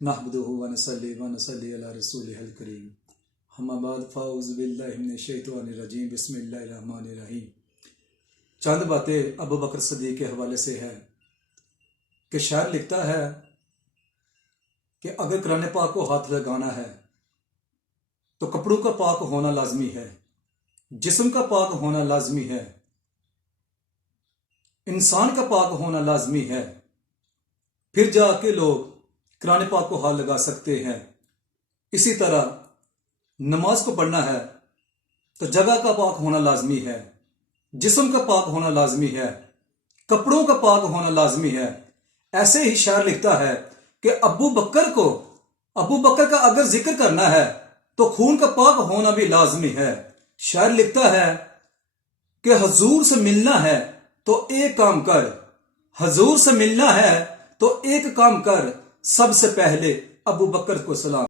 नहमदुहु व नसल्ली अला रसूलिहिल करीम। अम्मा बाद फ़ाऊज़ु बिल्लाहि मिनश शैतानिर रजीम। बिस्मिल्लाहिर रहमानिर रहीम। चंद बातें अबू बकर सिद्दीक़ के हवाले से है कि शायर लिखता है कि अगर कुरान पाक को हाथ लगाना है तो कपड़ों का पाक होना लाजमी है, जिस्म का पाक होना लाजमी है, इंसान का पाक होना लाजमी है, फिर जाके लोग कुरान पाक को हाथ लगा सकते हैं। इसी तरह नमाज को पढ़ना है तो जगह का पाक होना लाजमी है, जिस्म का पाक होना लाजमी है, कपड़ों का पाक होना लाजमी है। ऐसे ही शायर लिखता है कि अबू बकर का अगर जिक्र करना है तो खून का पाक होना भी लाजमी है। शायर लिखता है कि हजूर से मिलना है तो एक काम कर, हजूर से मिलना है तो एक काम कर, सबसे पहले अबू बकर को सलाम।